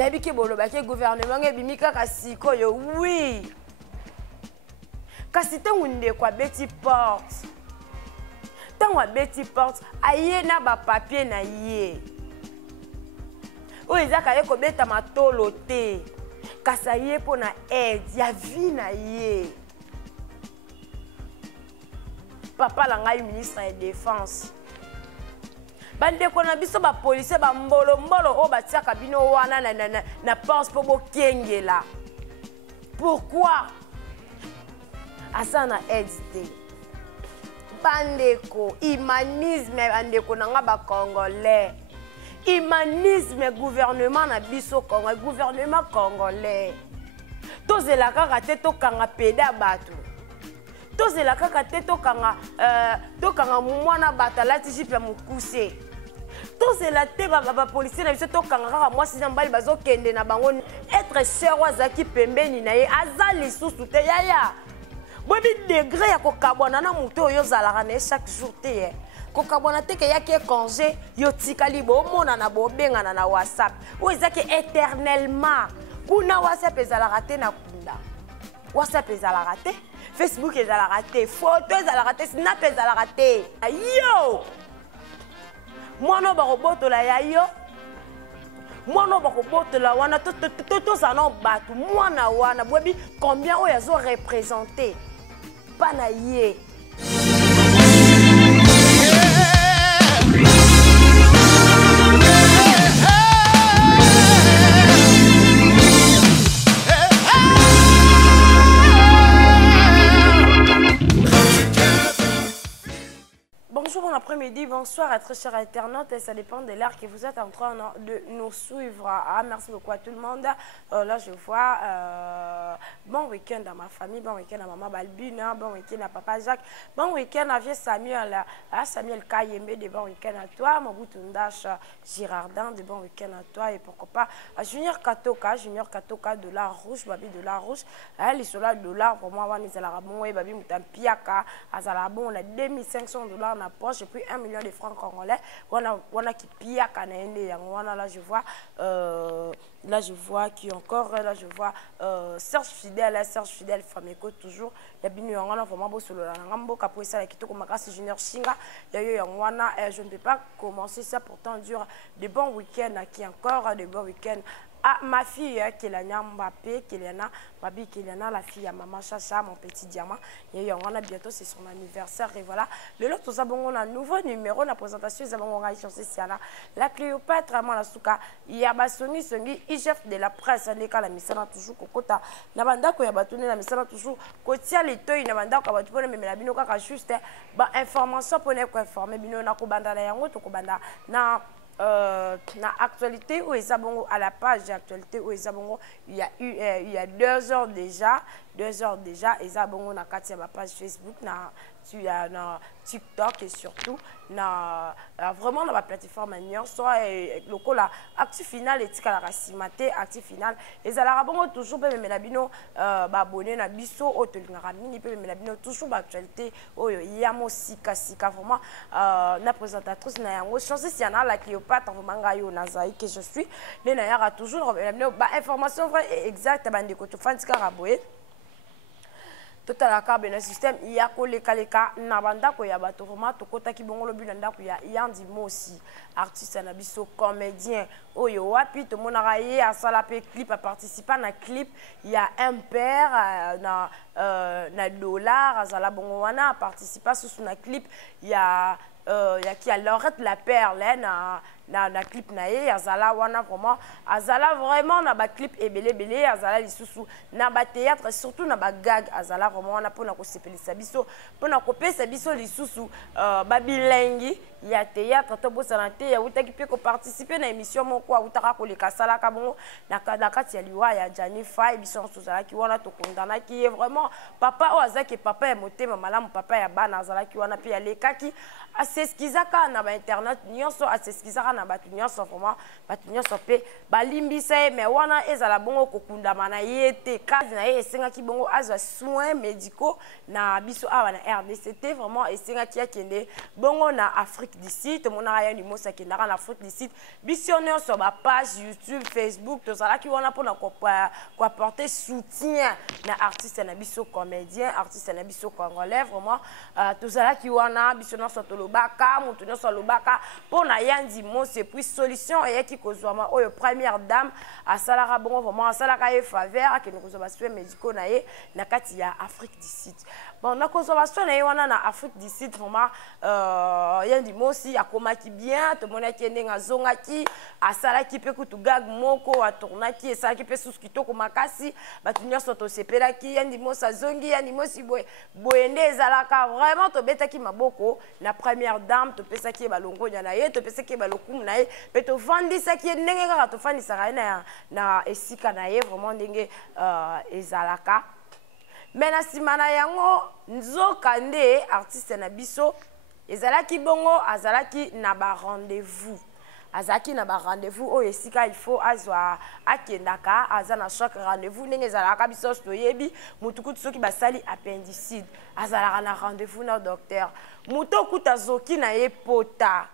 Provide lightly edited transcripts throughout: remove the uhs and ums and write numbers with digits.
Nabiki boloba ke gouvernement ebimika kasiko yo oui. Kasi tango ndeko abeti porte. Tango abeti porte aye na ba papier na ye. Oyo ezaka ye kobeta matolo te. Kasa ye pona aide ya vie na ye. Papa la ngai ministre de défense. Bandeko na biso ba policier ba mbolo o batiaka bino wana na pense po bokengela. Pourquoi? Asana aide. Bandeko humanisme bandeko na nga ba congolais. Humanisme gouvernement na biso Congo, gouvernement congolais. Tozela kaka te tokanga peda bato. Tozela kaka te tokanga mwana bato alati jipe ya mokuse. Tozela te ba policier na biso tokanga kaka mwasi na mbali bazokende na bango être cher wazaki pembeni na ye aza lisusu te yaya. Bobi degré ya kokabwana na muto oyo zalaka na chaque jour te. Kokabwana te ke yake congé yo tikali bo mona na bo bengana na WhatsApp. Ou ezaki éternellement. Kuna WhatsApp ezalaka te na kunda. WhatsApp ezalaka te, Facebook ezalaka te, photo ezalaka te, Snap ezalaka te. Yo! Mwana ba robotola ya yo. Mwana ba robotola wana to zana batu mwana wana bobi combien oyo azo représenter. Pas na ye. Bonjour, bon après-midi, bonsoir à très chers internautes, et ça dépend de l'heure que vous êtes en train de nous suivre. Ah, merci beaucoup à tout le monde. Là, je vois bon week-end à ma famille, bon week-end à maman Balbina, bon week-end à papa Jacques, bon week-end à vieux Samuel, à Samuel Kayembe, de bon week-end à toi, Mobutundash Girardin, de bon week-end à toi, et pourquoi pas à Junior Katoka de la Rouge, Babi de la Rouge, les soldats de l'art pour moi, on est à la Rabon, et Babi Moutampiaka, à Zalabon, on a 2500 $ en poche, j'ai pris 1 million de francs congolais. On a qui pia kanaende là je vois qui encore là je vois Serge Fidèle Fameko toujours ya binu yangwana vraiment beau solo la ngambo kapo ça qui to komakasi Junior Shinga ya yo yangwana je ne peux pas commencer ça pourtant dure de bons week-ends qui encore de bons week-ends. Ah, ma fille, Kéliana Mbappé, Kéliana, Babi Kéliana, la fille à maman Chacha, mon petit diamant. Et on a bientôt, c'est son anniversaire. Et voilà. Le lot, nous avons un nouveau numéro. La présentation, nous avons un chance ici. La Cléopâtre, moi, la souka. Il y a Bassoni, Songi, chef de la presse. Les cas, la mission toujours Kokota. Nabanda, ko yabatune, la mission toujours Kotia, les toits, Nabanda, ko yabatune, mais la bino, kaka juste, information pour nous informer. Bino, na Kobanda, la yango, to Kobanda, na. Na actualité où ils abonnent à la page d'actualité où ils abonnent il y a 2 heures déjà ils abonnent na Katia ma page Facebook na TikTok et surtout na vraiment dans la plateforme Nion soit le coup là actif final et tika la racimaté actif final et ça la bon toujours même la bino abonné na biso otolinga mini peut même la bino toujours l'actualité oh yamo sika vraiment na présentatrice na yango chance si y en a la Cléopâtre vraiment yo nazai que je suis les na toujours la bino information vraie et exacte bande ko to fantika raboé total la carte le système il y a koleka na banda ko ya bato vraiment to kota ki bongolo bi na ko ya yandi mosi artiste na biso comédien oyo wapi to monaka ye asala pe clip a participer na clip il y a un père na dollar azala bongo wana a participer sous na clip il y a qui a Laurette la perle na clip na ye azala wana vraiment na ba clip ebele azala lisusu na ba théâtre surtout na ba gag azala vraiment wana pona ko sepelisa biso pona ko pesa biso lisusu ba bilengi ya théâtre to bosana te ya utaki pe ko participer na émission moko utaka ko leka sala ka bongo na kati ya liwa ya Janifa biso sozala ki wana to kondana ki vraiment papa o azaki papa ya motema malamu papa ya bana azala ki wana pe ya lekaki aseskizaka na ba internet nyonso aseskizaka na bato nyonso vraiment bato nyonso pe balimbisa ye mais wana ezala bongo kokundama na ye te kazi na ye esengaki bongo azwa soins médicaux na biso awa na RDC te vraiment esengaki akende bongo na Afrique du Sud tomonaka ye ndimosi akendaka na Afrique du Sud biso nyonso bapage YouTube Facebook tozalaki wana mpona koapporter soutien na artiste na biso comédien artiste na biso congolais vraiment tozalaki wana biso nyonso tolobaka moto nyonso alobaka mpona ya ndimosi puis solution eyaki kozwama oyo première dame asalaka bongo vraiment asalaka ye faveur akende kozwa basoins médicaux na ye na kati ya Afrique du Sud bon na kozwa basoins na ye wana na Afrique du Sud vraiment ya ndimosi akomaki bien tomonaki ndenge azongaki asalaki mpe kutu gag moko atournaki esalaki mpe susu kitoko makasi bato nyonso tosepelaki ya ndimosi azongi ya ndimosi boye nde ezalaka vraiment tobetaki maboko na première dame topesaki ye balongonya na ye topesaki ye balokumu na ye mpe tovandisaki ye ndenge kaka tofandisaka ye na esika na ye vraiment ndenge ezalaka me na nsima na yango nzoka nde artiste na biso ezalaki bongo azalaki na barendez-vous azalaki na barendez-vous oyo esika il faut azwa akendaka aza na chaque rendez-vous ndenge ezalaka biso toyebi mutu kutu soki basali appendicite azalaka na rendez-vous na docteur mutu okuta zoki na ye pota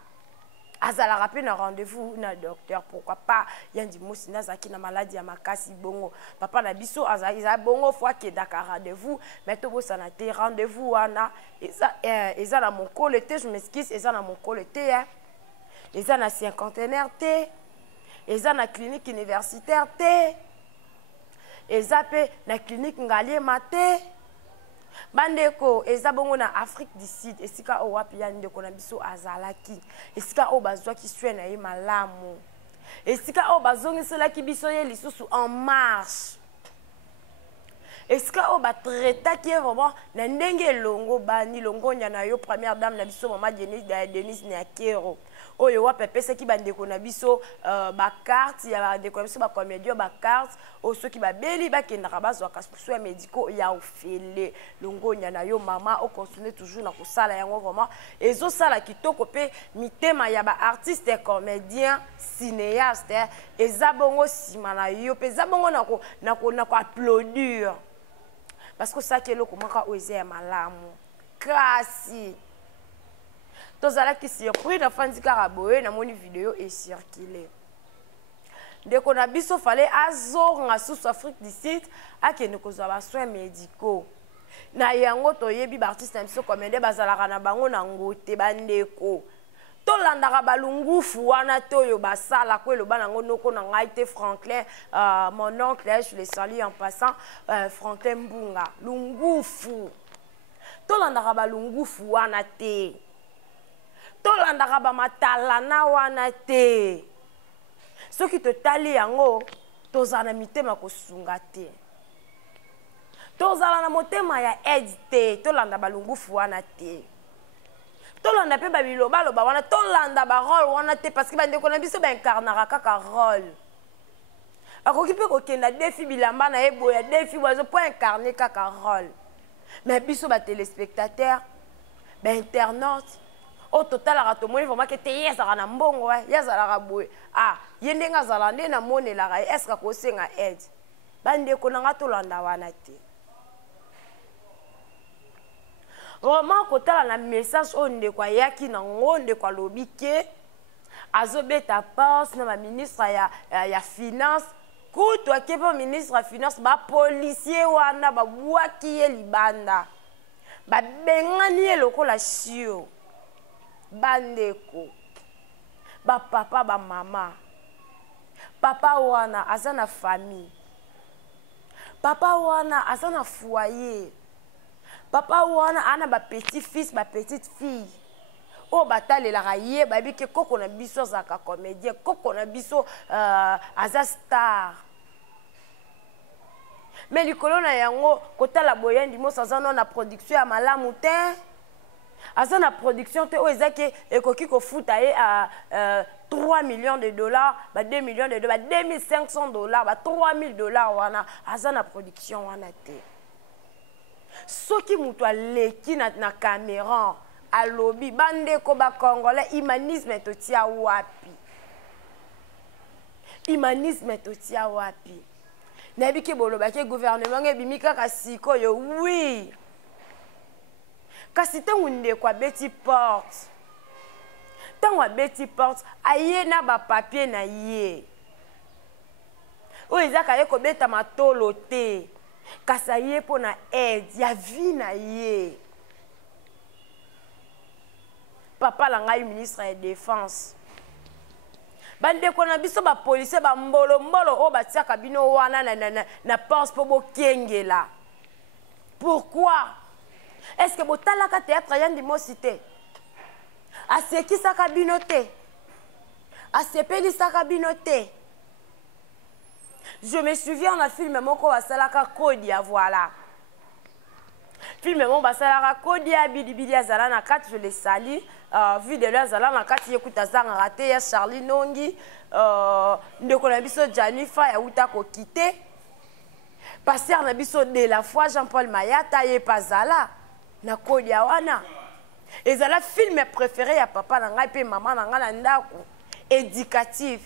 azalaka mpe na rendez-vous na docteur pourquoi pas ya ndimosi nazalaki na maladie ya makasi bongo papa na biso azalaki bongo fo akendaka rendez-vous mais tobosana te rendez-vous wana eza na mokolo te je m'excuse eza na mokolo te eza na cinquantenaire te eza na clinique universitaire te eza mpe na clinique ngaliema te bandeko eza bongo na Afrique du Sud esika o wapi ya ndeko na biso azalaki esika o bazwaki soin na ye malamu esika o bazongiselaki biso ye lisusu en marche esika o batretaki ye vraiment na ndenge elongo bani longonya na yo première dame na biso mama Denise Nyakero oyo wapi apesaki bandeko na biso bakarte ya bandeko na biso bacomédien bakarte oyo soki babeli bakendaka bazwaka soins médicaux ya ofele longonya na yo mama ocontinue toujours na kosala yango vraiment ezosala kitoko mpe mitema ya baartiste comédien cinéaste eza bongo nsima na yo mpe eza bongo na koapplaudir parce que osaki eloko moko oyo eza ya malamu kasi tozalaki surpris na fandi kaka boye namoni video ecircule ndeko na biso fale azonga susu Afrique du Sud akende kozwa basoins médicaux na yango toyebi baartiste na biso comédien bazalaka na bango na ngote bandeko tolandaka balungufu wana te oyo basala ko eloba nango noko na ngai te Franklin mon oncle je le salue en passant Franklin Mbunga lungufu tolandaka balungufu wana te tolandaka bamatalana wana te soki totali yango tozala na mitema kosunga te tozala na motema ya aide te tolanda balungufu wana te tolanda mpe babilobaloba wana tolanda barole wana te parce que bandeko na biso baincarnaka kaka role akoki mpe kokenda defi bilamba na ye boya defi boazo mpo incarne kaka role mais biso batelespectateur bainternaute o totalaka tomoni vraiment ke te ye azalaka na mbongo ye azalaka boye ye ndenge azala nde namonelaka ye eske akosenga aide bandeko nanga tolanda wana te vraiment kotala na message oyo ndeko ayaki nango ndeko alobi ke azobeta pense na baministre ya finance kutu ake mpe ministre ya finance bapolisier wana babwaki ye libanda babengani ye lokola shio bandeko bapapa bamama papa wana aza na famille papa wana aza na foyer papa wana ana bapetit fils bapetite fille oyo batalelaka ye bayebi ke koko na biso azalaka comédien koko na biso aza star me likolo na yango kotala boye ndimosi aza no na production ya malamu te aza na production te oyo ezaki ekoki kofuta ye 3 millions de dollars ba 2 millions de dollars ba 2500 dollars ba 3000 dollars wana aza na production wana te soki mutu aleki na caméra alobi bandeko ba congolais humanisme totia wapi humanisme totia wapi nayebi ke boloba ke gouvernement ngebimi kaka sikoyo oui kasi ntango ndeko abeti porte ntango abeti porte aye na bapapier na ye oyo ezaka ye kobeta matolo te kasi aye mpo na aide ya vie na ye papa la ngai ministre ya défense bandeko na biso bapolisier bambolombolo oyo batiaka bino wana na porte mpo bokengela pourquoi est-ce que botalaka théâtre ya ndimosi te asekisaka bino te asepelisaka bino te je me souviens na film moko basalaka Kodia voilà film moko basalaka Kodia bilibili azala na kati je le salue vidéo azala na kati yekuta zanga te ya Charlie Nongi ndeko na biso Janifa ya uta ko kite pasteur na biso de la foi Jean-Paul Mayata ye pazala na Kodia wana ezala film préféré ya papa na ngai pe mama na ngai na ndako éducatif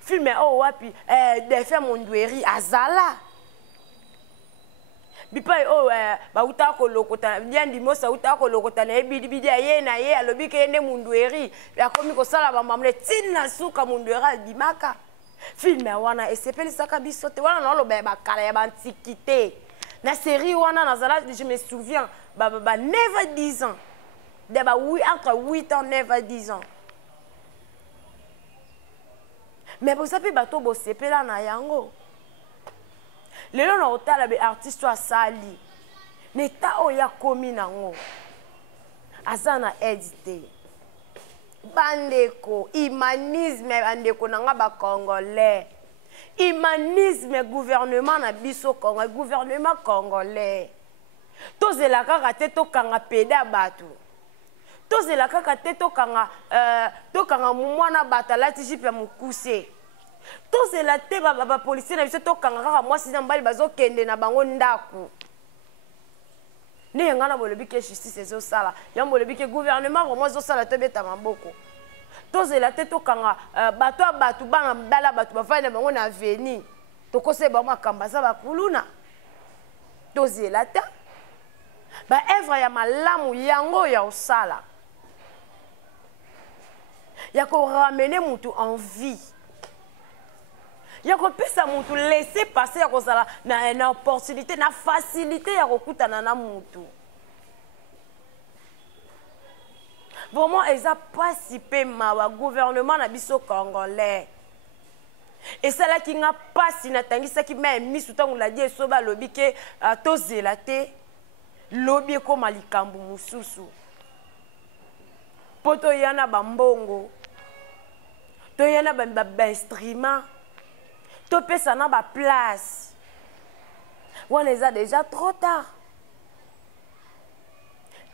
film oh wapi Defe Mondweri azala bipai oh bauta ko lokota ndiandi mosa uta ko lokota na ebidi ye na ye alobi ke ne Mondweri akomi ko sala ba mamle tina suka Mondweri dimaka film wana esepelisaka biso te wana naloba ba kala ya antiquité na série wana nazala je me souviens ba never 10 ans de ba oui entre 8 ans never 10 ans mais vous savez bato bo sepela na yango lelo na otala be artiste wa sali neta oya komi nango azana édité bandeko humanisme bandeko nanga ba congolais humanisme gouvernement na biso Congo gouvernement congolais tozela kaka te tokanga peda bato tozela kaka te tokanga mwana bato alati jipe ya mokuse tozela te bapolisier na biso tokanga kaka mwasi na mbali bazokende na bango ndako ne yanga na bolobi ke justice ezosala yango bolobi ke gouvernement vraiment ezosala tobeta maboko tozela te tokanga bato ya bato bana mbala bato bafai na bango na aveni tokose bango makamba za bakuluna tozela te ba œuvre ya malamu yango ya osala ya ko ramener mutu en vie ya ko pesa mutu laisser passer ya ko sala na opportunité na facilité ya kokutana na mutu vraiment eza pasi pe mawa gouvernement na biso congolais esalaki nga pasi natangisaki me misu ntango ladi esoba alobi ke tozela te lobi ekoma likambo mosusu mpo toya na bambongo toya na bainstrument topesa na baplace wana eza déjà trop tard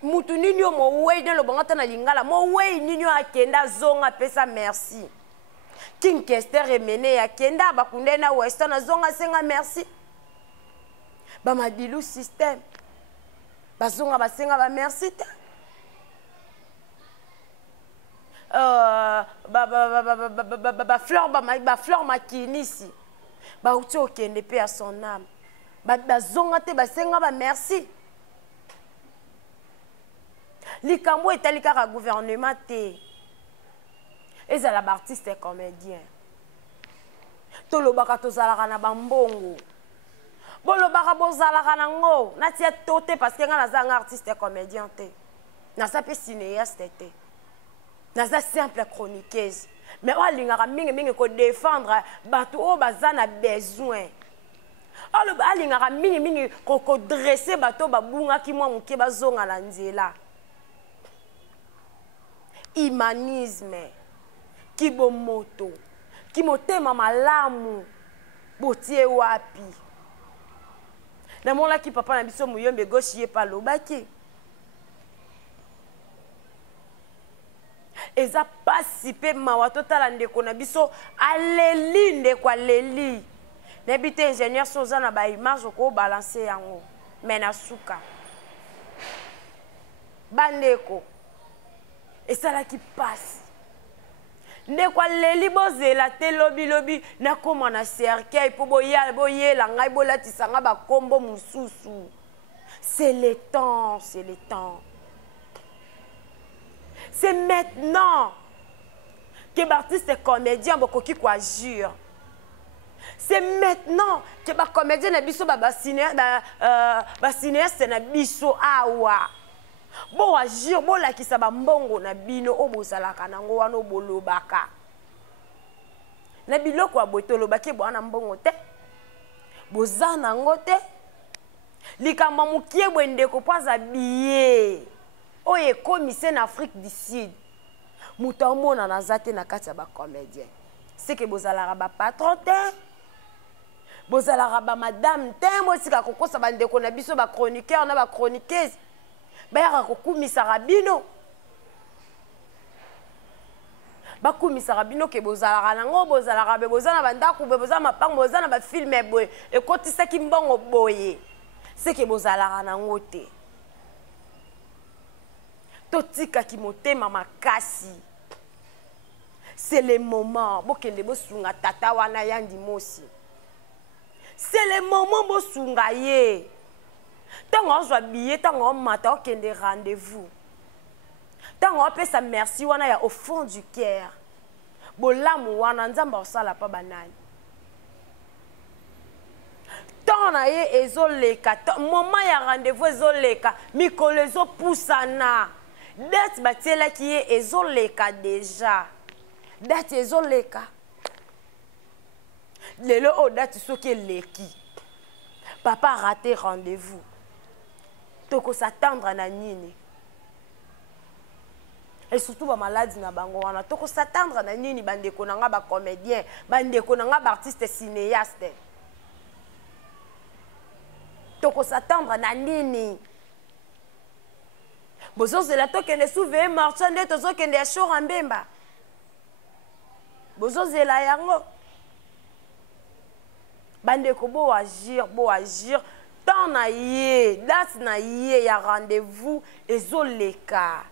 mutu nini yo mowei na lobanga ta na lingala mowei nini yo akenda azonga apesa merci King Kester emene akenda bakunde na Western azonga senga merci bamadilu système bazonga basenga ba merci te fleur makinisi bauti okende pe à son âme bazonga te basenga ba merci likambo etali kaka gouvernement te ezala ba artiste et comédien tolobaka tozalaka na bambongo bolobaka bozalaka nango natia to te parce que nga nazanga artiste et comédien te naza pe cinéaste te naza simple chroniqueuse mais alingaka mingi ko défendre bato oyo baza na besoin alingaka mingi ko dresser bato babungaki mwa moke bazonga na nzela humanisme kibomoto kimotema malamu botie wapi namonaki papa na biso muyombe gauche ye pa lobaki eza pasi pe mawa totala ndeko na biso aleli ndeko aleli nayebi te ingénieur so oza na baimage okobalanse yango me na suka bandeko esalaki pasi ndeko leli bozela te lobi nakoma na cercueil po boyela ngai bolatisa nga bakombo mususu. C'est le temps, c'est le temps. C'est maintenant que l'artiste et comédien bokoki ko agir. C'est maintenant que les comédiens na biso ba cinéaste na biso awa. Bo agir bo lakisa ba mbongo na bino obozalaka nango wana obolobaka. Na biloko ya botolo baki bwana mbongo te. Bozana ngo te. Likamba mukie bwende ko paza billet. Oye commissaire en Afrique du Sud. Mutamona na zate na kati ya ba comédien. C'est que bozalaka ba patron te. Bozalaka ba madame te mo sika kokosa bandeko na biso ba chroniqueur na ba chroniqueuse. Ba kokumisa rabino. Ba kumisa rabino ke bozalaka nango bozalaka be bozana bandako be bozana mapango bozana ba film boye e kotisa ki mbongo boye. C'est que bozalaka nango te. Totika ki motema makasi. C'est le moment bokende bosunga tata wana yandi mosi. C'est le moment bosunga ye. Tango ozwa billet tango mata okende rendez-vous. Tango opesa merci wana ya au fond du cœur. Bolamu wana nzamba osala pa banani. Tant na ye ezoleka, moment ya rendez-vous ezoleka, mikolo ezopusana. Date batiela ki ye ezoleka déjà. Date ezoleka. Lelo o date soki leki. Papa a raté rendez-vous. Toko s'attendre na nini. Et surtout ba maladie na bango wana. Toko s'attendre na nini bandeko na nga ba comédien, bandeko na nga ba artiste cinéaste. Toko s'attendre na nini. Bozo zela tokende souve marchande tozo kende ya show mbemba. Bozo zela yango. Bandeko bo agir. Tant na ye, date na ye ya rendez-vous ezoleka.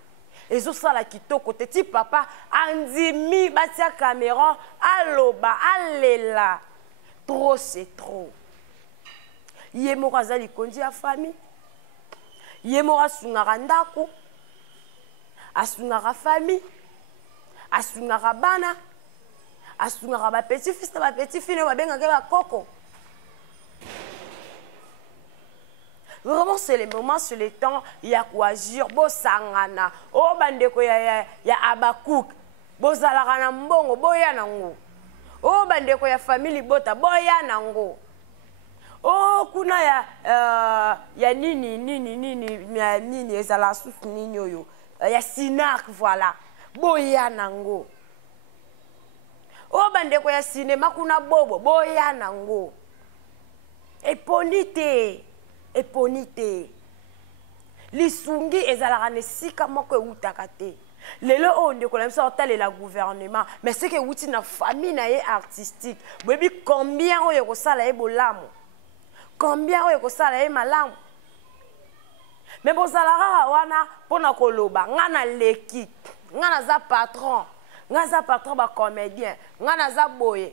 Ezosala kitoko te ti papa andimi batia caméra aloba alela. Trop c'est trop. Ye moko azali kondi ya famille. Ye moko asungaka ndako. Asungaka famille. Asungaka bana. Asungaka ba petit fils na ba petit fille ba bengaka ba koko. Vraiment c'est le moment, c'est le temps il y a quoi agir bo sangana. O bandeko ya Abakouk. Bo zalaka na mbongo boya nango. O bandeko ya famille bota boya nango. Oh, kuna ya nini ezala susu nini oyo. Ya Sinac voilà. Boya nango. Oh bandeko ya cinéma kuna bobo boya nango. Eponite. Lisungi ezala nesika moko eutaka te. Lelo o ndeko na biso otalela gouvernement, mais c'est que outi na famille na ye artistique. Bebi combien oyo kosala ye bolamu. Combien oyo kosala ye malamu. Mais bozalaka wana pona koloba ngana leki, ngana za patron, ngana za patron ba comédien, ngana za boye,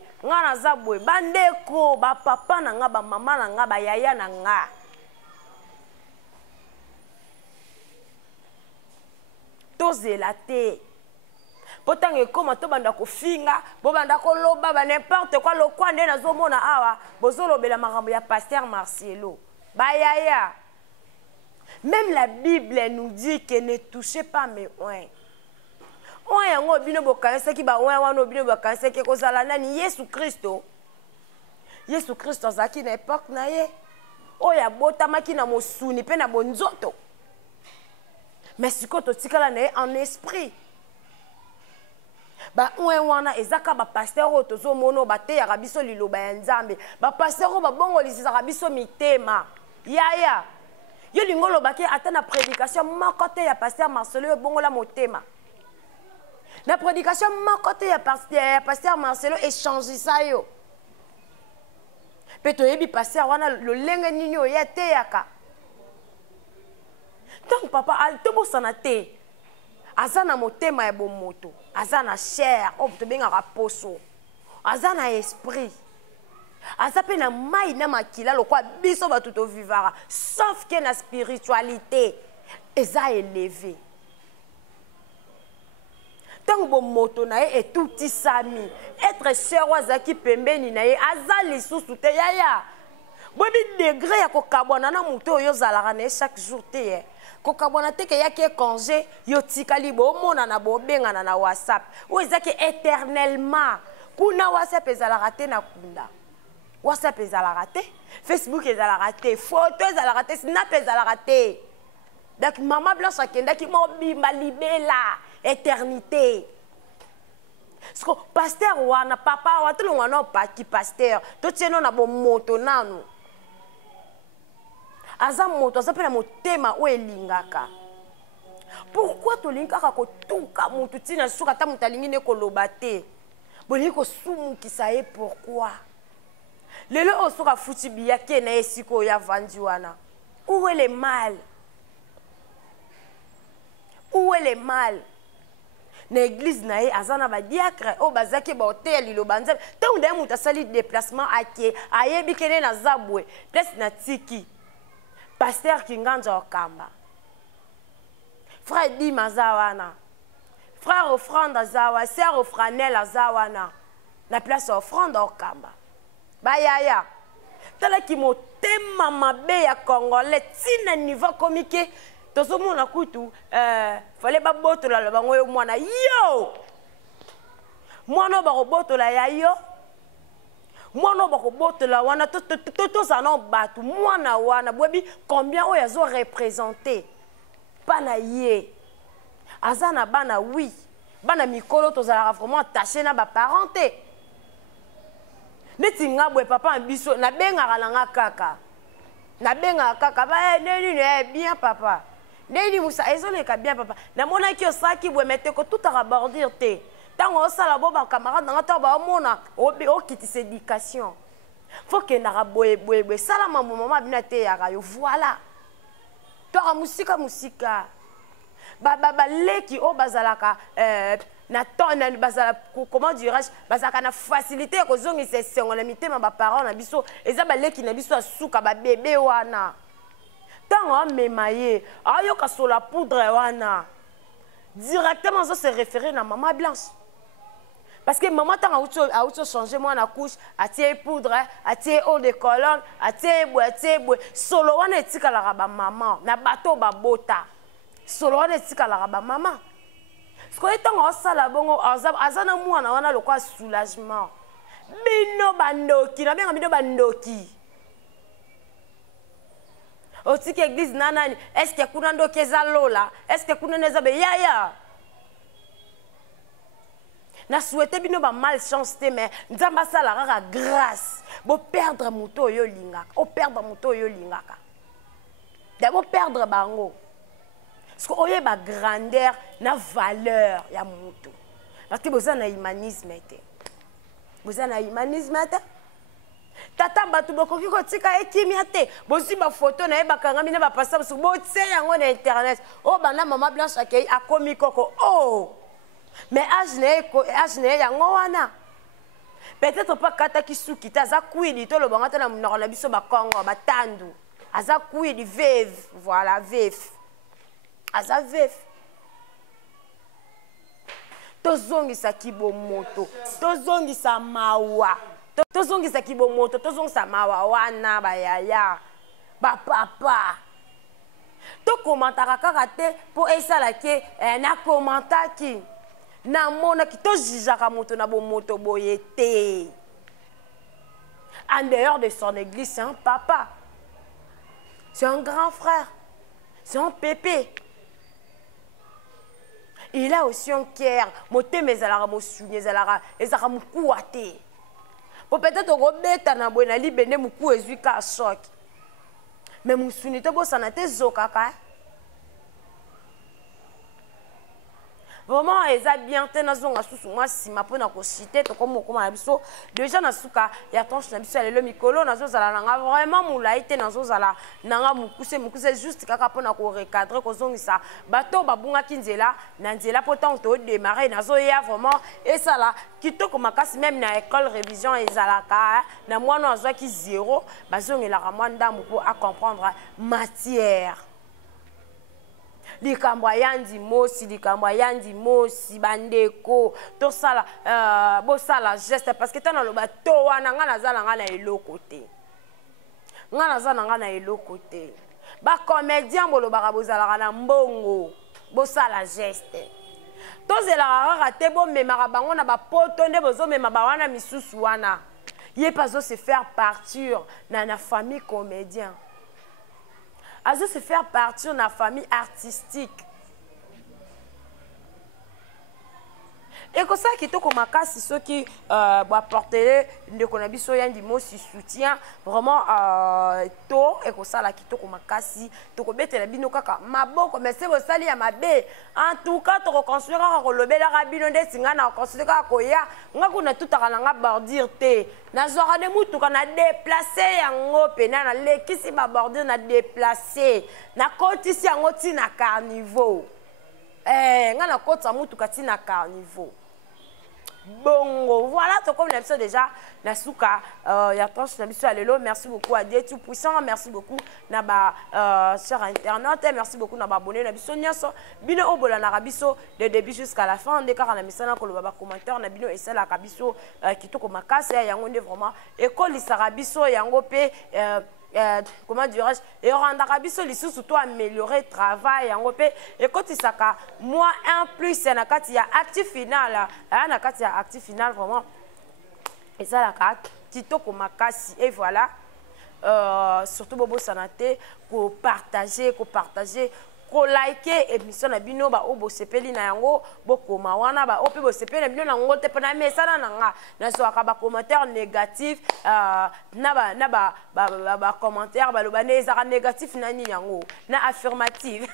bandeko ba papa na nga ba mama na nga ba yaya na nga. Tozela te. Potange koma to banda ko finga, bo banda ko loba ba n'importe quoi lo kwa nde nazomona awa, bozolobela makambo ya pasteur Marcelo. Ba yaya. Même la Bible nous dit que ne touchez pas mes oins. Oin yango bino bokanisa ki ba oin wana bino bokanisa ki kozala nani Yesu Kristo. Yesu Kristo zaki na époque na ye. Oya botamaki na mosuni pe na bonzoto. Mais si tu tikala na en esprit. Ba oin wana ezaka ba pasteur o tozo mono ba te ya rabiso liloba ya nzambe. Ba pasteur o ba bongo lisisa rabiso mitema. Yaya. Yo lingolo baki ata na prédication makote ya pasteur Marcelo bongo la motema. Na prédication makote ya pasteur Marcelo échange ça yo. Peto yebi pasteur wana lo lenge nini oya te yaka. Donc papa al to bosana te. azana motema ya bomoto azana chair o tobengaka poso azana esprit aza pe na mai na makila lokwa biso bato tovivaka sauf que na spiritualité eza élevé ntango bomoto na ye etutisami être cher azalaki pembeni na ye aza lisusu te yaya boyebi degré ya kokabwana na moto oyo ozalaka na ye chaque jour te ye kokabwana te ke yaki écongé yo tikali bomonana bobengana na whatsapp oyo ezaki éternellement kuna whatsapp ezalaka te na kunda whatsapp ezalaka te facebook ezalaka te photo ezalaka te snap ezalaka te donc mama blanche akendaki mobimba libela éternité siko pasteur wana papa wana tolongwa na opaki pasteur totieno na bomoto nanu aza moto aza mpe na motema oyo elingaka pourquoi tolingaka kotuka motu ntina suka ata moto alingi nde koloba te bolingi kosumukisa ye pourquoi lelo oyo soki afuti biyaki na ye esika oyo avandi wana où est le mal où est le mal na église na ye aza na badiacre oyo bazaki baoteya liloba nzambe ntango nde ye moto asali déplacement ake ayebi kende naza bwe place na tiki pasteur Kinganja okamba frère Dim aza wana frère offrande aza wana sœur offranel aza wana na place offrande okamba bayaya talaki motema mabe ya congolais tina niveau komike tozomona kutu fale babotola bango yo mwana yo mwana bakobotola ya yo mwana bakobotola wana tozana bato mwana wana boyebi combien oyo azo représenter pana ye aza na bana oui bana mikolo tozalaka vraiment attaché na baparent te neti nga boye papa biso nabengaka na nga kaka nabengaka kaka ba neni bien papa neni musa ezoleka bien papa namonaki osaki boye mete kotutaka bordir te ntango osala bo bacamarade na nga ntango baomona okitisa éducation fo kendaka boyeboyeboye sala mambo mama bino ateyaka yo voilà toka musika baleki oyo bazalaka na ton bazala comment dirais-je bazalaka na facilité ya kozongisa esengo na mitema baparent na biso eza baleki na biso asuka babebe wana ntango amema ye ayoka sola poudre wana directement azo se référer na mama blanche parce que maman ntango auti changer mwana couche atie poudre atie eau de colonne atie boye solo wana etikalaka bamama na bato babota solo wana etikalaka bamama sikoyo ntango osala bongo aza na mwana wana lokwa soulagement bino bandoki nabenga bino bandoki otiki église na nani eske kuna ndoki eza lola eske kuna neza beyaya na souhaité bino ba malchance te mais nzamba sala kaka grâce bo perdre moto oyo lingaka o perdre moto oyo lingaka d'abord perdre bango parce que oye ba grandeur na valeur ya moto parce que boza na humanisme te boza na humanisme te tata bato bokoki kotika ekimia te bozwi bafoto na ye bakangami na bapasa mosuku botie yango na internet oyo banda mama blanche akei akomi koko o mais age na ye yango wana peut-être pa kataki suki te aza kwidi tolobanga te na monoko na biso bakongo batandu aza kwidi veve voilà veve aza veve tozongisa kibomoto tozongisa mawa tozongisa kibomoto tozongisa mawa wana bayaya bapapa tokomantaka kaka te mpo esalaki nakomantaki namonaki tozijaka moto na bomoto boye te en dehors de son église c'est un papa c'est un grand frère c'est un pépé il a aussi un cœur motema ezalaka mosuni ezalaka mokuwa te po peut-être okobeta na boye na libende mokuwa ezwi ka choc mais mosuni te bosana te ezokaka vraiment eza bien te nazonga susu moi sima pona ko citer to comme na biso déjà na suka ya tonche na biso lelo mikolo nazozala nanga vraiment mulai te nazozala nanga mukuse juste kaka pona ko recadrer ko zongisa bato babunga kinzela na nzela potant to démarrer nazoya vraiment et ça là kitoko makasi même na école révision ezalaka na mwana azwaki 0 bazongelaka mwa ndambu pour à comprendre matière likambo yandi mosi bandeko to sala bo sala geste parce que tana loba to wana nga nazala nga na eloko te nga nazala nga na eloko te ba comédien bolobaka bozalaka na mbongo bo sala geste tozelaka kaka te bomemaka bango na bapoto nde bozomema bawana misusu wana ye pas se faire partir na famille comédien à se faire partir de la famille artistique. Et comme ça, qui comme makasi ceux qui apporter de konabiso yandi mo si soutien vraiment to et comme ça la qui comme makasi to ko betela bino kaka maboko mais c'est bosali ya mabe en tout cas to reconstruire ko lobela rabino nde singa na reconstruire ko ya ngakuna tutaka nga bordir te na zora de mutu kana déplacer yango pena na lekisi ba bordir na déplacer na kotisi yango tina carnivore nga na kota mutu katina carnivore bongo voilà tout comme l'épisode déjà na suka ya tranche na biso alelo merci beaucoup à Dieu tout puissant merci beaucoup na ba sur internet merci beaucoup na ba abonné na biso nyonso bino obola na biso de début jusqu'à la fin de car na misana ko ba commentaire na bino esala ka biso kitoko makasi yango nde vraiment école isara biso yango pe comment dirais-je et rendre biso lisusu to améliorer travail yango pe et quand isaka moi un plus na kati ya actif final na kati ya actif final vraiment et ça la carte kitoko makasi et voilà surtout bobo sanate ko partager ko liker émission na bino ba obo sepeli na yango bokoma wana ba ope bo sepeli na bino na ngo te pona message na nga na so ka ba commentaire négatif na ba commentaire ba loba nezaka négatif na ni yango na affirmative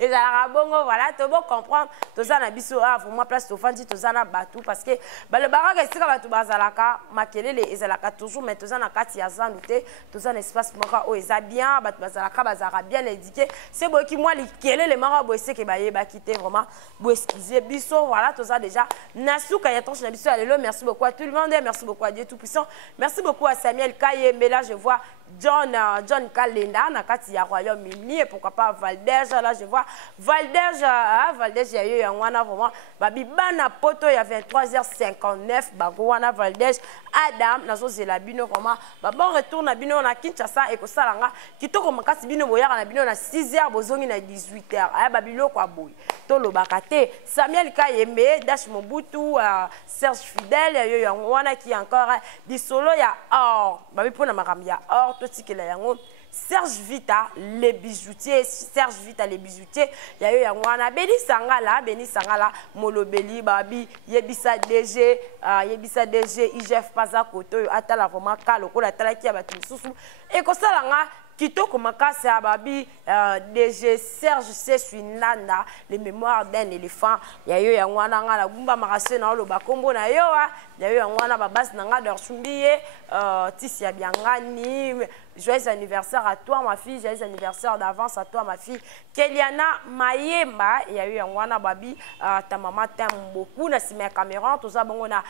et ça bongo voilà to bon comprendre to ça na biso pour moi place to fandi to ça na batou parce que ba le baraka esika batou bazalaka makelele ezalaka toujours mais to ça na kati ya zanduté to ça na espace moko o eza bien batou bazalaka bazara bien éduqué c'est bon qui moi likelele mara bo ese ke baye ba quitter vraiment bo excuser biso voilà to ça déjà nasuka ya tonche na biso alelo merci beaucoup à tout le monde merci beaucoup à Dieu tout puissant merci beaucoup à Samuel Kayembe là je vois John Kalenda na kati ya Royaume-Uni et pourquoi pas Valdez là je vois Valdez ya yo ya wana vraiment babi bana poto ya 23h59 bago wana Valdez Adam nazo zela bino vraiment ba bon retour na bino na Kinshasa et ko salanga kitoko makasi bino boyaka na bino na 6h bozongi na 18h aya babilo kwa boy to lobaka te Samuel Kayembe Dash Mobutu Serge Fidèle ya yo ya wana qui encore disolo ya or babi pona makambi ya or to tikela yango Serge Vita les bijoutiers il y a eu un Beni Sangala molobeli babi yebisa DG IGF paza koto atala vraiment kalo ko la talaki ya batu susu et ko salanga kitoko makasi ya babi DG Serge Sesuinanda les mémoires d'un éléphant il y a eu un wana ngala gumba makase na loba kombo na yo il y a eu un wana babas nanga dorsumbiye tisi ya biangani. Joyeux anniversaire à toi ma fille, joyeux anniversaire d'avance à toi ma fille. Keliana Mayemba, il y a eu un wana babi, ta maman t'aime beaucoup, na sima caméra, tout ça bon on a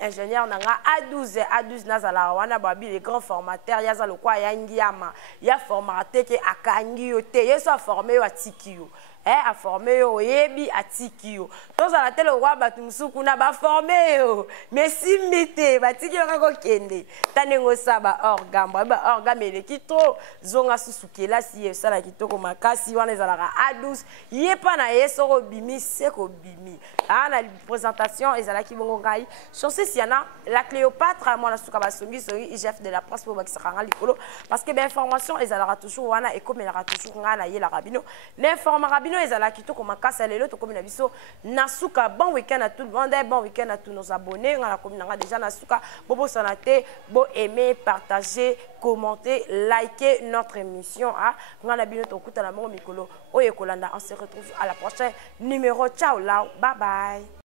ingénieur nanga A12 nazala wana babi les grands formateurs, yaza le quoi yangiama, ya formaté ke akangi yo te, yeso formé wa tikio. A formé yo yebi atiki yo to za la tele roi batumsuku na ba formé yo mais si mité batiki yo kako kende tanengo saba orgam eleki to zonga susukela si esala kitoko makasi wana ezalaka A12 yepa na yeso bimi seko bimi na présentation ezalaki bongo ngai chance si yana la Cléopâtre moi na suka basongi chef de la presse pour bakisanga likolo parce que ben information ezalaka toujours wana et comme elaka toujours nga na yela rabino l'information bino ezala kitoko makasa lelo to komi na biso nasuka bon week-end à tout le monde bon week-end à tous nos abonnés ngala komi nanga déjà nasuka bobo sanate bo aimer partager commenter liker notre émission ah ngala bino to kuta na mo mikolo oye kolanda on se retrouve à la prochaine numéro ciao là bye bye.